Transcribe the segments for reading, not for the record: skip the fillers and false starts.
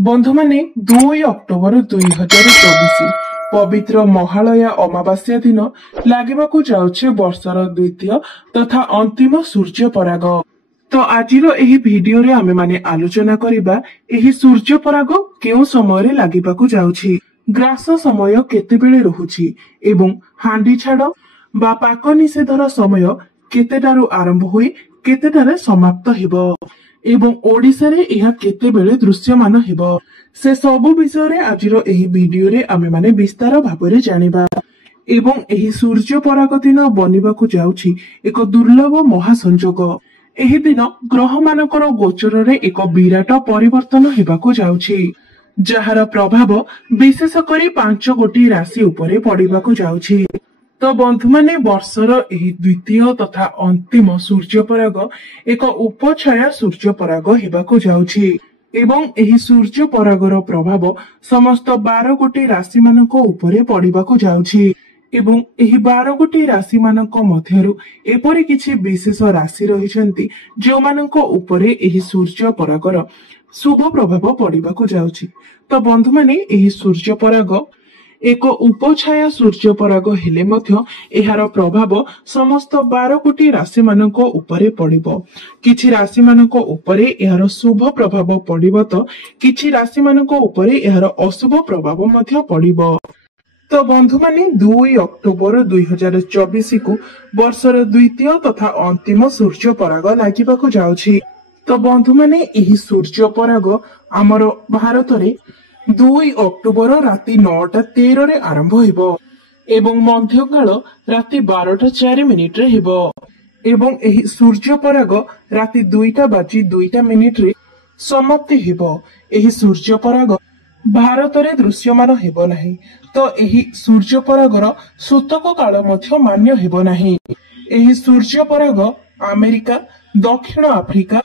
बंधु माने 2 अक्टोबर 2024 पवित्र महालया अमावास्या दिन लागिबाकु जाउछे वर्षर द्वितीय तथा अंतिम सूर्य पराग। तो आजिर एही भिडियो रे आमे माने आलोचना करिबा एही सूर्य पराग केउ समय रे लागिबाकु जाउछि, ग्रास समय केतेबेले रहुछि एवं हांडी छाड़ बा पाक निषेधर समय केतेटारु आरंभ होई केतेटारे समाप्त हेबो एवं ओडिसा रे यह केतेबेले दृश्यमान हेबो से सबु विषय रे आजिर एही भिडियो रे आमे माने विस्तार भाबरे जानिबा। एवं एही सूर्य पराग दिन बनिबाकु जाउछि एक दुर्लभ महासंजोग। एही दिन ग्रह मानकर गोचर रे एक विराट परिवर्तन हेबाकु जाउछि, जहार प्रभाव विशेष करी 5 गोटी राशि उपरे पड़िबाकु जाउछि। तो बंधु माने वर्षर एही द्वितीय तथा अंतिम सूर्य पराग एक उपछाया सूर्य पराग हेबाकु जाउछि एवं एही सूर्य परागर प्रभाव समस्त 12 गोटी राशि मानक उपरे पड़िबाकु जाउछि एवं एही 12 गोटी राशि मानक मध्यरु एपरि किछि विशेष राशि रहिसंती जो मानक उपरे एही सूर्य परागर शुभ प्रभाव पड़िबाकु जाउछि। तो बंधु माने एही सूर्य पराग एक उपछाया सूर्य पराग हेले मध्य एहार प्रभाव समस्त 12 कोटी राशि मानक उपरे पड़िबो। किछि राशि मानक उपरे एहार शुभ प्रभाव पड़िबो तो किछि राशि मानक उपरे एहार अशुभ प्रभाव मध्य पड़िबो। तो बंधु माने 2 अक्टोबर 2024 को वर्षर द्वितीय तथा अंतिम सूर्य पराग लागिबाकु जाउछि। तो बंधु माने एही सूर्य पराग हमर भारत रे 2 अक्टोबर राति 9:13 रे आरंभ हेबो एवं मध्यकाल राति 12:04 रे हेबो एवं एही सूर्य पराग राति 2:02 रे समाप्ति हेबो। एही सूर्य पराग भारत रे दृश्यमान हेबो नाही, तो एही सूर्य परागर सूतक काल मध्य मान्य हेबो नाही। एही सूर्य पराग अमेरिका, दक्षिण आफ्रिका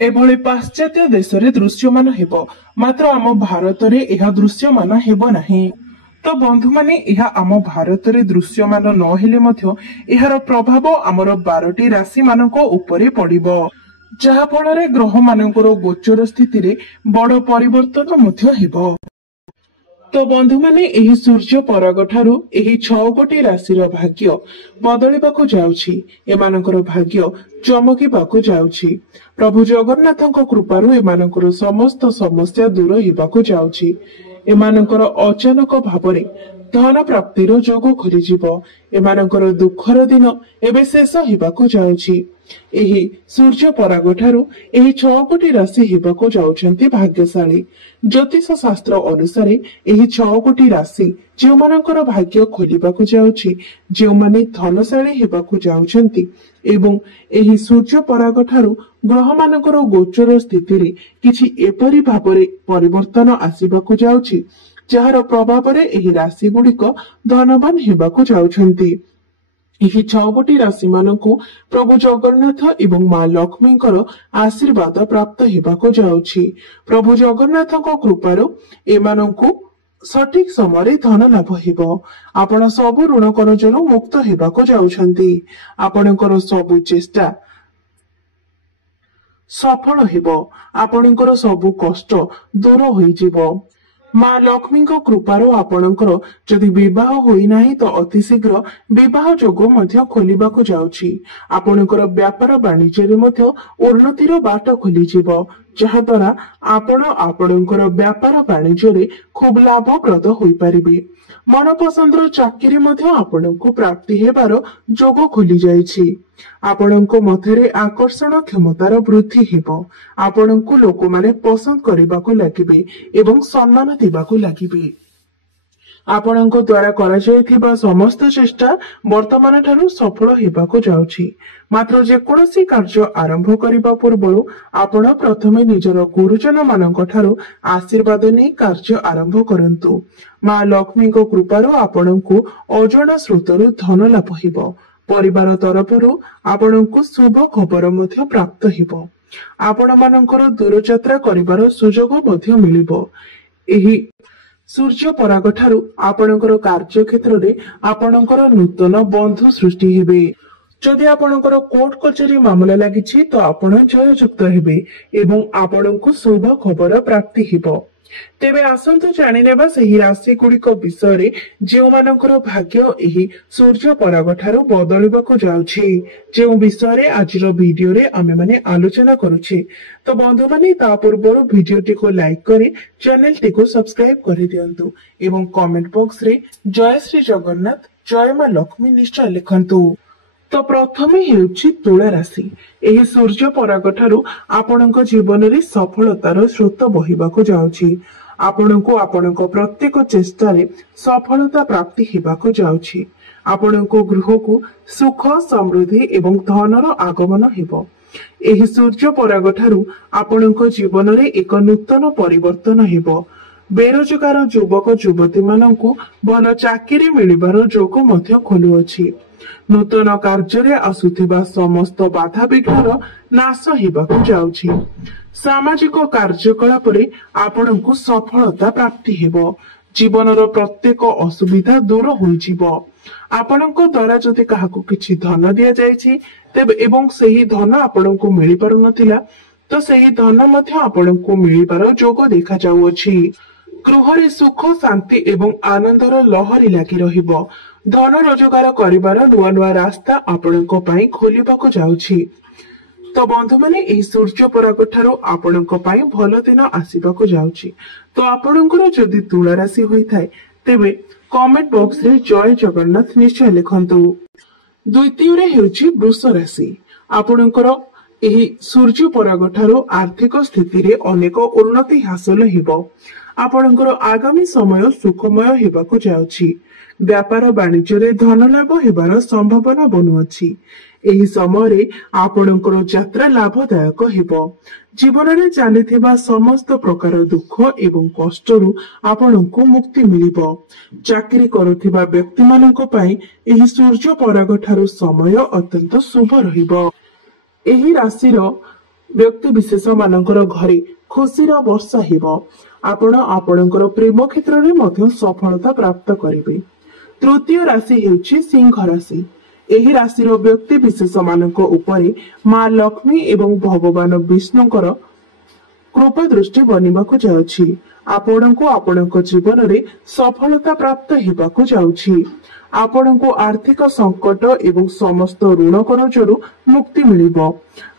एभली पाश्चात्य देश रे दृश्यमान हेबो, मात्र आम भारत रे एहा दृश्यमान हेबो नाही। तो बंधु माने एहा आम भारत रे दृश्यमान न हेले मध्य एहार प्रभाव आमर 12टी राशि मानक उपरे पड़िबो, जहा फଳରେ ग्रह मानकर गोचर स्थिति रे बड़ परिवर्तन मध्य हेबो। तो बंधु माने एही सूर्य पराग ठारू एही 6 गोटी राशि रो भाग्य बदलिबाकु जाउछि, एमानकर भाग्य चमकिबाकु जाउछि। प्रभु जगन्नाथଙ୍କ कृपारु एमानकर समस्त समस्या दूर हेबाकु जाउछि। एमानकर अचानक भाबरे धन प्राप्तिर जोग खोली जिवो। एमानकर दुखर दिन एबे शेष हेबाकु जाउछि। एही सूर्य पराग ठारू एही 6 गोटी राशि हेबाकु जाउछंती भाग्यशाली। ज्योतिष शास्त्र अनुसार एही 6 गोटी राशि जे मानकर भाग्य खोलिबाकु जाउछि, जे माने धनशाली हेबाकु जाउछंती एवं एही सूर्य पराग ठारू ग्रह मानकर गोचर स्थिति रे किछि एपरि भाबरे परिवर्तन आसीबाकु जाउछि, जहार प्रभाव रे एही राशि गुडिक धनवान हेबाकु जाउछंती। एही 6 गोटी राशि मानकु प्रभु जगन्नाथ एवं मां लक्ष्मीଙ୍କର आशीर्वाद प्राप्त हेबाकु जाउछि। प्रभु जगन्नाथଙ୍କ कृपारु एमानकु सठिक समय धन लाभ हेबो। आपण सब ऋण कर्जरु मुक्त हेबाकु जाउछंती। आपणकर सब चेष्टा सफल हेबो। आपणकर सब कष्ट दूर होई जिवो। मां लक्ष्मी कृपारो आपणकर जदि विवाह होई नाही तो अति शीघ्र विवाह जोग मध्य खोलिबाकु जाउछि। आपणकर व्यापार वाणिज्य रे मध्य उन्नतिर बाट खोली जिवो, जहा द्वारा आपण आपणकर व्यापार वाणिज्य रे खूब लाभप्रद होई परिबे। मन पसंदर चाकरी मध्य आपणको प्राप्ति हेबार जोग खोली जाइछि। आपणको मध्यरे आकर्षण क्षमतार वृद्धि हेबो। आपणको लोक माने पसंद करिबाकु लागिबे एवं सम्मान दिबाकु लागिबे। आपणको द्वारा करा जायथिबा समस्त चेष्टा वर्तमान ठारू सफल हेबाकु जाउछि। मात्र जे कोनोसी कार्य आरंभ करिबा पूर्वरु आपण प्रथमे निजर गुरुजन मानक ठारू आशीर्वाद नै कार्य आरंभ करंतु। मां लक्ष्मीको कृपारो आपणको अजଣା स्रोतरु धन लाभ हेबो। परिवार तरफरु आपणको शुभ खबर मध्य प्राप्त हेबो। आपण मानकर दूरयात्रा करिबार सुजोग मध्य मिलिबो। एही सूर्य पराग ठारू आपणकर कार्य क्षेत्र रे आपणकर नूतन बंधु सृष्टि हेबे। जदि आपणकर कोर्ट कचेरी मामला लगी तो आपण जययुक्त हेबे एवं आपणको शुभ खबर प्राप्ति हेबो। तेबे आसंतु जानिनेबा सही राशि गुड़िक विषय जो मानकर भाग्य एही सूर्य पराग ठारू बदलिबाकू जाउछि जो विषय आज वीडियो रे आमे माने आलोचना करूछे। तो बंधु माने ता पूर्व वीडियोटी को लाइक करी चैनल टी को सब्सक्राइब करि दियंतु एवं कमेंट बॉक्स रे जय श्री जगन्नाथ जय मां लक्ष्मी निश्चय लिखंतु। तो प्रथमे हेउछि तुला राशि। एही सूर्य पराग ठारू आपणक जीवन रे सफलतार स्रोत बहिबाकू जाउछि। आपणको आपणक प्रत्येक चेष्टा रे सफलता प्राप्ति हेबाकू जाउछि। आपणको गृह को सुख समृद्धि एवं धनर आगमन हेबो। एही सूर्य पराग ठारू आपणक जीवन रे एक नूतन परिवर्तन हेबो। बेरोजगार युवक युवती मानकू भल चाकरी मिलिबार जोग मध्य खोलुअछि। नूतन कार्य आसुथिबा समस्त बाधा विघ्नर नाश हेबाकू जाउछि। सामाजिक कार्यकलाप रे आपणकू सफलता प्राप्ति हेबो। जीवनर प्रत्येक असुविधा दूर होइजिबो। आपणको द्वारा जदि काहाकू किछि धन दिया जायछि तेबे एवं सेही धन आपणको मिलि पारु नथिला तो सेही धन मध्य आपणको मिलिबार जोग देखा जाउछि। गृहरे सुख शांति एवं आनंदर लहरी लागि रहिबो। धन रोजगार करिबार नुआ नुआ रास्ता आपणको पई खोलिबाकू जाउछि। तो बंधु माने एही सूर्य पराग ठारू आपणको पई भलो दिन आसीबाकू जाउछि। तो आपणकर जदि तुला राशि होइथाय तेबे कमेंट बॉक्स रे जय जगन्नाथ निश्चय लिखंतु। द्वितीय रे हेउछि वृष राशि। आपणकर एही सूर्य पराग ठारू आर्थिक स्थिति रे अनेक उन्नति हासिल हेबो। आपणकर आगामी समय सुखमय हेबाकू जाउछि। व्यापार वाणिज्य रे धन लाभ हेबार संभावना बनुअछि। एही समय आपणकर यात्रा लाभदायक हेबो। जीवन रे चालिथिबा समस्त प्रकार दुख एवं कष्टरू आपणको मुक्ति मिलिबो। चाकरी करुथिबा व्यक्ति माननको पई एही सूर्य पराग ठारू समय अत्यंत शुभ रहिबो। एही राशिर व्यक्ति विशेष मानकर घरे खुशीर वर्षा हेबो। आपण आपणकर प्रेम क्षेत्र रे मध्य सफलता प्राप्त करिवे। तृतीय राशि हेउछि सिंह राशि। एही राशिर व्यक्ति विशेष मानक उपरे मां लक्ष्मी एवं भगवान विष्णुकर कृपा दृष्टि बनिबाकू जाउछि। आपणको आपणक जीवन रे सफलता प्राप्त हेबाकू जाउछि। आपणको आर्थिक संकट एवं समस्त ऋण करजरू मुक्ति मिलिबो।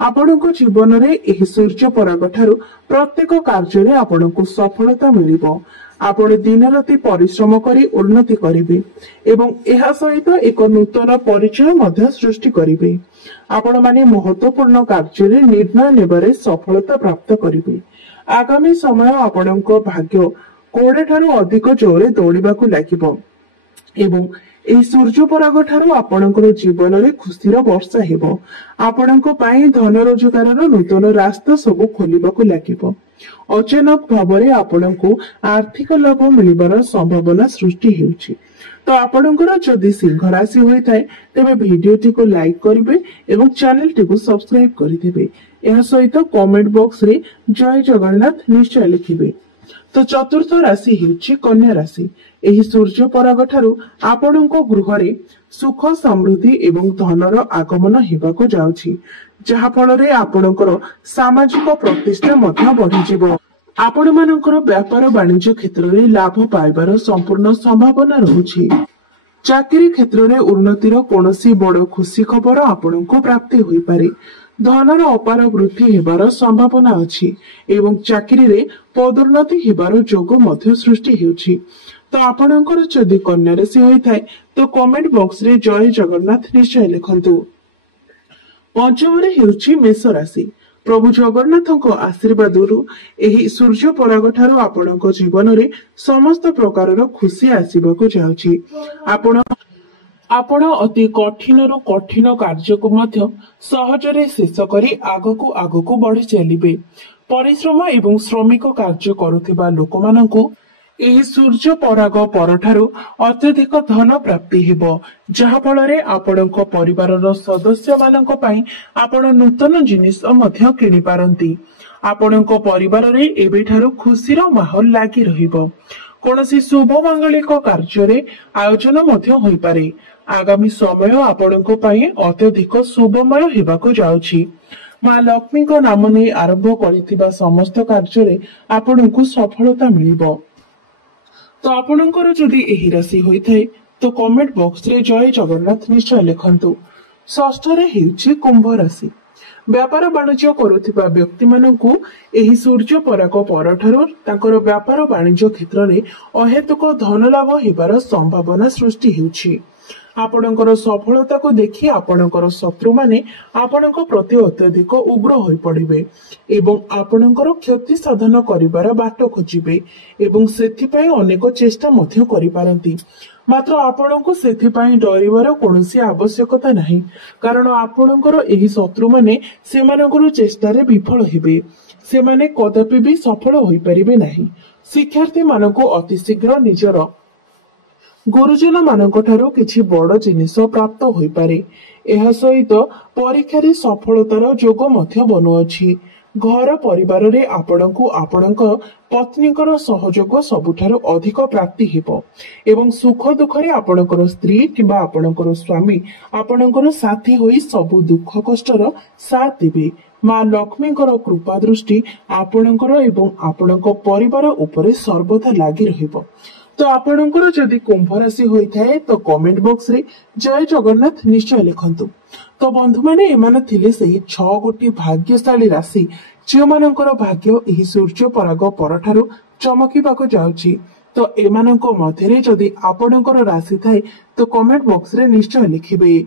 आपणको जीवन रे एही सूर्य पराग ठारू प्रत्येक कार्य रे आपणको सफलता मिलिबो। आपण दिन राति परिश्रम करी उन्नति करिवे एवं एहा सहित एक नूतन परिचय मध्य सृष्टि करिवे। आपण माने महत्वपूर्ण कार्य रे निर्णय नेबारे सफलता प्राप्त करिवे। आगामी समय आपणको भाग्य कोड़े ठारू अधिक जोरे दौड़िबाकू लागिबो एवं एही सूर्य पराग ठारू आपणकर जीवन रे खुशीर वर्षा हेबो। आपणको पई धन रोजगारर नूतन रास्ता सब खोलिबाकू लागिबो। अचानक भावरे आपणको आर्थिक लाभ मिलिबार संभावना सृष्टि हेउछि। तो आपणकर जदि सिंह राशि होइथाय तेबे वीडियोटी को लाइक करिवे एवं चैनल टी को सब्सक्राइब करिदेबे। एहा सहित कमेंट बॉक्स रे जय जगन्नाथ निश्चय लिखिबे। तो चतुर्थ राशि हेउछि कन्या राशि। एही सूर्य पराग ठारू आपणको गृहरे सुख समृद्धि एवं धनर आगमन हेबाकू जाउछि। जहा फଳରେ आपणकर सामाजिक प्रतिष्ठा मध्य बढ़िजिबो। आपण मानकर व्यापार वाणिज्य क्षेत्र रे लाभ पाइबार संपूर्ण संभावना रहुछि। चाकरी क्षेत्र रे उन्नतिर कोनोसी बड़ खुशी खबर आपणको प्राप्ति होई पारे। धनर अपार वृद्धि हेबार संभावना अछि एवं चाकरी रे पदोन्नति हेबार जोग मध्य सृष्टि हेउछि। तो आपणकर जदि कन्या राशि होइथाय तो कमेंट बॉक्स रे जय जगन्नाथ निश्चय लिखंतु। पंचम रे हेउछि मेष राशि। प्रभु जगन्नाथଙ୍କ आशीर्वादरू एही सूर्य पराग ठारू आपणଙ୍କ जीवନରେ ସମସ୍ତ ପ୍ରକାରର ଖୁସି ଆସିବାକୁ ଯାଉଛି। ଆପଣ ଅତି କଠିନରୁ କଠିନ କାର୍ଯ୍ୟକୁ ମଧ୍ୟ ସହଜରେ ଶେଷ କରି ଆଗକୁ ଆଗକୁ ବଢି ଚାଲିବେ। ପରିଶ୍ରମ ଏବଂ ଶ୍ରମିକ କାର୍ଯ୍ୟ କରୁଥିବା ଲୋକମାନଙ୍କୁ ଏହି ସୂର୍ଯ୍ୟ ପରାଗ ପରଠାରୁ ଅତ୍ୟଧିକ ଧନ ପ୍ରାପ୍ତି ହେବ, ଯାହା ଫଳରେ ଆପଣଙ୍କ ପରିବାରର ସଦସ୍ୟମାନଙ୍କ ପାଇଁ ଆପଣ ନୂତନ ଜିନିଷ ମଧ୍ୟ କିଣିପାରନ୍ତି। ଆପଣଙ୍କ ପରିବାରରେ ଏବେଠାରୁ ଖୁସିର ମାହୋଲ ଲାଗି ରହିବ। କୌଣସି ଶୁଭ ମାଙ୍ଗଳିକ କାର୍ଯ୍ୟରେ ଆୟୋଜନ ମଧ୍ୟ ହୋଇପାରେ। आगामी समय आपणक ପାଇଁ अत्यधिक शुभमय हेबाकु जाଉଛି। माँ लक्ष्मी नाम नहीं आरंभ कर समस्त कार्य आपणकु सफलता मिलिब। तो आपणकर जदि एही राशि होइथाय तो कमेंट बॉक्स रे जय जगन्नाथ निश्चय लिखंतु। षष्ठ रे हेउछि कुंभ राशि। व्यापार वाणिज्य करुथिबा व्यक्ति मानकु एही सूर्य पराग परठारु तांकर व्यापार वाणिज्य क्षेत्र में अहेतुक धन लाभ हेबार संभावना सृष्टि हेउछि। आपणकर सफलता को देखि आपणकर शत्रु माने आपणक प्रति अत्यधिक उग्र होई पड़िबे एवं आपणकर क्षति साधन करिबार बाट खोजिबे एवं सेथिपई अनेक चेष्टा मध्य करि पारंती। मात्र आपणको सेथिपई डरिबार कोनोसी आवश्यकता नाही, कारण आपणकर एही शत्रु माने सेमानकर चेष्टारे विफल हेबे। सेमाने कदापि भी सफल होई परिबे नाही। शिक्षार्थी मानको अति शीघ्र निजर गुरुजन मानक ठारू किछि बड़ जिनिस प्राप्त होई पारे। एहा सहित परीक्षारे सफलतार जोग मध्य बनुअछि। घर परिवार रे आपणकु आपणक पत्नीकर सहयोग सबुठारू अधिक प्राप्ति हेबो एवं सुख दुख रे आपणकर स्त्री किबा आपणकर स्वामी आपणकर साथी होई सबु दुख कष्टर साथ देबे। माँ लक्ष्मीकर कृपा दृष्टि आपणकर एवं आपणक परिवार उपरे सर्वदा लागि रहिबो। तो आपणकर जदि कुंभ राशि होइथाय तो कमेंट बॉक्स रे जय जगन्नाथ निश्चय लिखंतु। तो बंधु माने एमाने थिले सेही 6 गोटी भाग्यशाली राशि जो मानकर भाग्य एही सूर्य पराग परठारु चमकीबाको जाउछि। तो एमानक मध्यरे जदि आपणकर राशि थाए तो कमेंट बॉक्स रे निश्चय लिखिबे।